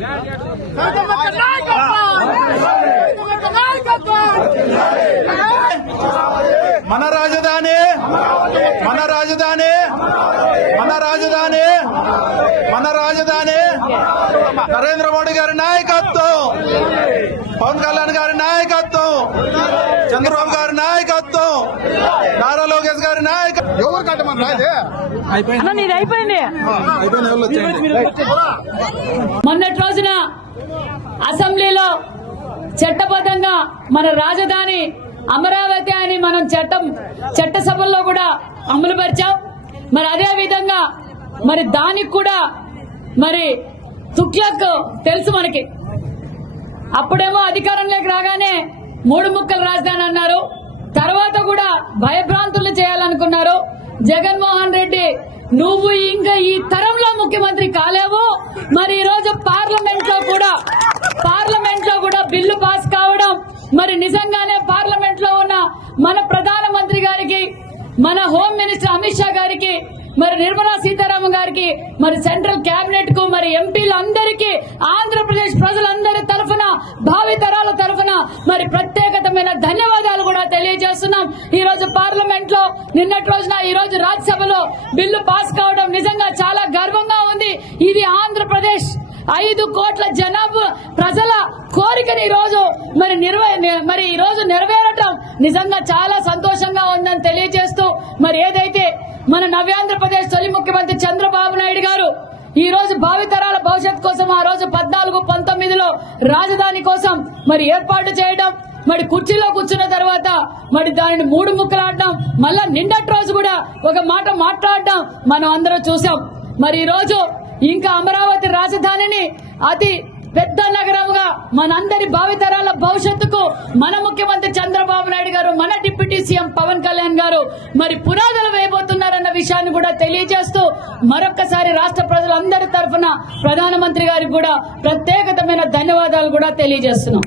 మన రాజధాని మన రాజధాని మన రాజధాని మన రాజధాని నరేంద్ర మోడీ గారి నాయకత్వం, పవన్ కళ్యాణ్ గారి నాయకత్వం, చంద్రబాబు గారి నాయకత్వం, నారా లోకేష్ గారి నాయకత్వం. ఎవరు కట్టమన్నా అయిపోయింది. మొన్నటి రోజున అసెంబ్లీలో చట్టబద్ధంగా మన రాజధాని అమరావతి అని మనం చట్టసభల్లో కూడా అమలు పరిచాం. మరి అదే విధంగా మరి దానికి కూడా మరి తుగ్లక్ తెలుసు మనకి. అప్పుడేమో అధికారంలోకి రాగానే 3 ముక్కల రాజధాని అన్నారు. తర్వాత కూడా భయభ్రాంతులు చేయాలనుకున్నారు. జగన్మోహన్ రెడ్డి నువ్వు ఇంకా ఈ తరంలో ముఖ్యమంత్రి కాలేవు. మరి ఈ రోజు పార్లమెంట్ లో కూడా బిల్లు పాస్ కావడం, మరి నిజంగానే పార్లమెంట్ లో ఉన్న మన ప్రధానమంత్రి గారికి, మన హోమ్ మినిస్టర్ అమిత్ షా గారికి, మరి నిర్మలా సీతారామన్ గారికి, మరి సెంట్రల్ కేబినెట్ కు, మరి ఎంపీలందరికీ, ఆంధ్రప్రదేశ్ ప్రజలందరి తరఫున, భావితరాల తరఫున మరి ప్రత్యేకమైన ధన్యవాదాలు కూడా తెలియజేస్తున్నాం. ఈ రోజు పార్లమెంట్ లో నిన్నటి రోజున ఈ రోజు రాజ్యసభలో బిల్లు పాస్ కావడం నిజంగా చాలా గర్వంగా ఉంది. ఇది ఆంధ్రప్రదేశ్ 5 కోట్ల జనాభా ప్రజల కోరికని ఈ రోజు నెరవేరటం నిజంగా చాలా సంతోషంగా ఉందని తెలియజేస్తూ, మరి ఏదైతే మన నవ్యాంధ్రప్రదేశ్ తొలి ముఖ్యమంత్రి చంద్రబాబు నాయుడు గారు ఈ రోజు భావితరాల భవిష్యత్ కోసం ఆ రోజు 14-19లో రాజధాని కోసం మరి ఏర్పాటు చేయడం, మరి కుర్చీలో కూర్చున్న తర్వాత మరి దానిని 3 ముక్కలాడడం, మళ్ళా నిన్నటి రోజు కూడా ఒక మాట మాట్లాడడం మనం అందరం చూసాం. మరి ఈ రోజు ఇంకా అమరావతి రాజధానిని అతి పెద్ద నగరంగా మనందరి భావితరాల భవిష్యత్తుకు మన ముఖ్యమంత్రి చంద్రబాబు నాయుడు గారు, మన డిప్యూటీ సీఎం పవన్ కళ్యాణ్ గారు మరి పునాదులు వేయబోతున్నారన్న విషయాన్ని కూడా తెలియజేస్తూ మరొక్కసారి రాష్ట్ర ప్రజలందరి తరఫున ప్రధానమంత్రి గారికి కూడా ప్రత్యేకమైన ధన్యవాదాలు కూడా తెలియజేస్తున్నాం.